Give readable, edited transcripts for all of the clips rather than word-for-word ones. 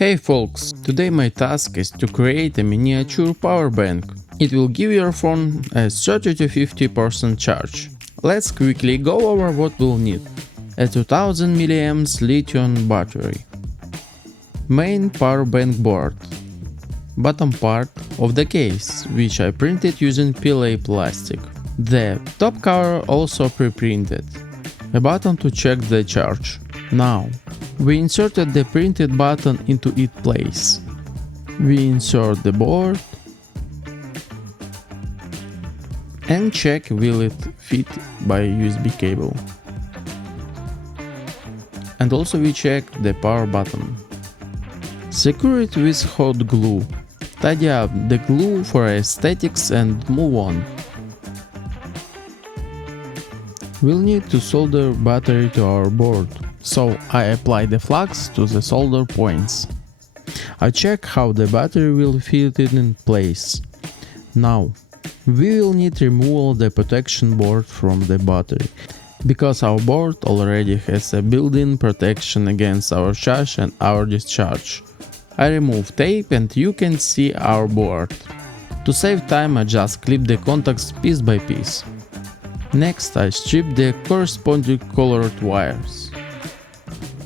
Hey folks, today my task is to create a miniature power bank. It will give your phone a 30 to 50% charge. Let's quickly go over what we'll need. A 2000 mAh lithium battery. Main power bank board. Bottom part of the case, which I printed using PLA plastic. The top cover also pre-printed. A button to check the charge. Now, we inserted the printed button into its place. We insert the board and check will it fit by USB cable. And also we check the power button. Secure it with hot glue. Tidy up the glue for aesthetics and move on. We'll need to solder battery to our board. So I apply the flux to the solder points. I check how the battery will fit in place. Now, we will need remove the protection board from the battery, because our board already has a built-in protection against our charge and our discharge. I remove tape and you can see our board. To save time, I just clip the contacts piece by piece. Next, I strip the corresponding colored wires.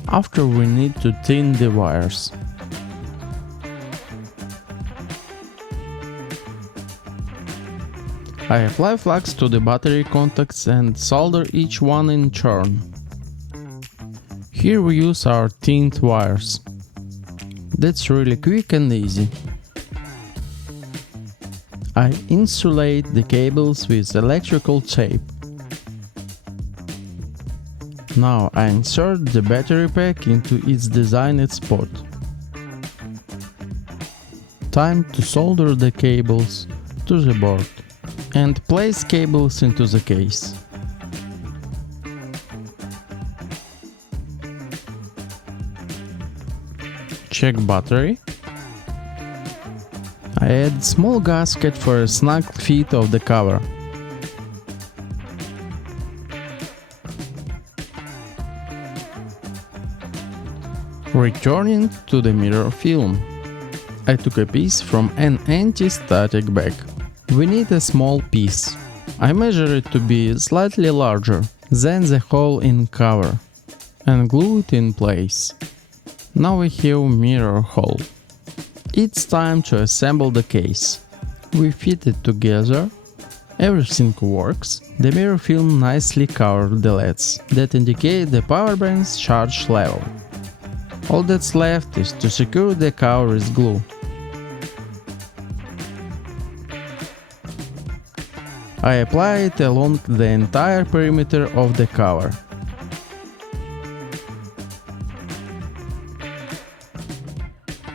After, we need to thin the wires. I apply flux to the battery contacts and solder each one in turn. Here we use our thinned wires. That's really quick and easy. I insulate the cables with electrical tape. Now I insert the battery pack into its designed spot. Time to solder the cables to the board and place cables into the case. Check battery. I add small gasket for a snug fit of the cover. Returning to the mirror film. I took a piece from an anti-static bag. We need a small piece. I measure it to be slightly larger than the hole in cover and glue it in place. Now we have mirror hole. It's time to assemble the case. We fit it together. Everything works. The mirror film nicely covers the LEDs that indicate the power bank's charge level. All that's left is to secure the cover with glue. I apply it along the entire perimeter of the cover.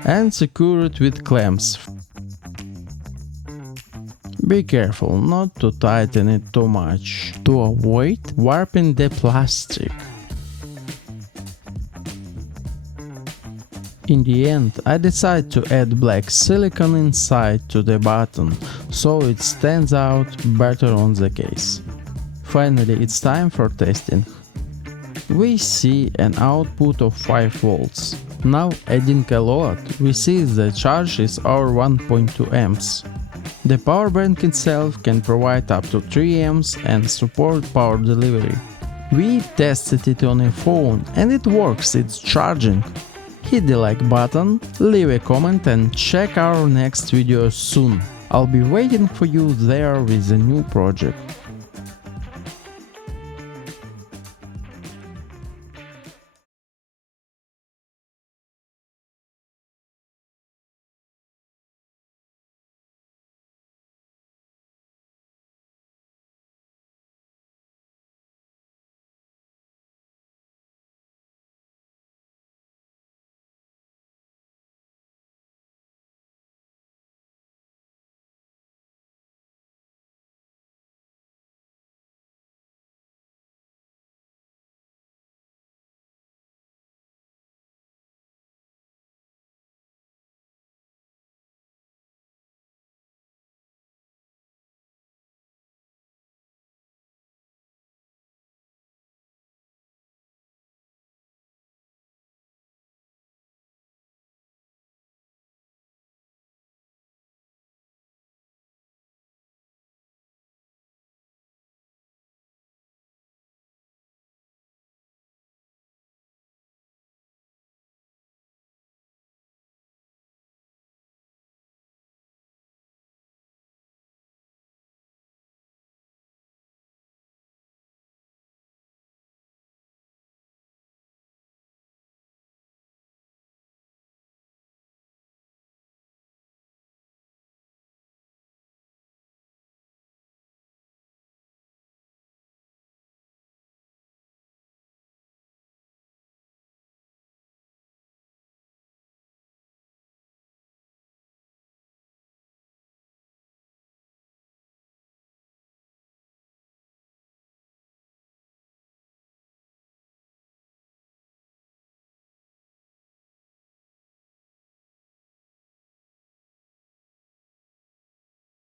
And secure it with clamps. Be careful not to tighten it too much to avoid warping the plastic. In the end, I decide to add black silicone inside to the button, so it stands out better on the case. Finally, it's time for testing. We see an output of 5 volts. Now, adding a load, we see the charge is over 1.2 amps. The power bank itself can provide up to 3 amps and support power delivery. We tested it on a phone and it works, it's charging. Hit the like button, leave a comment and check our next video soon. I'll be waiting for you there with a new project.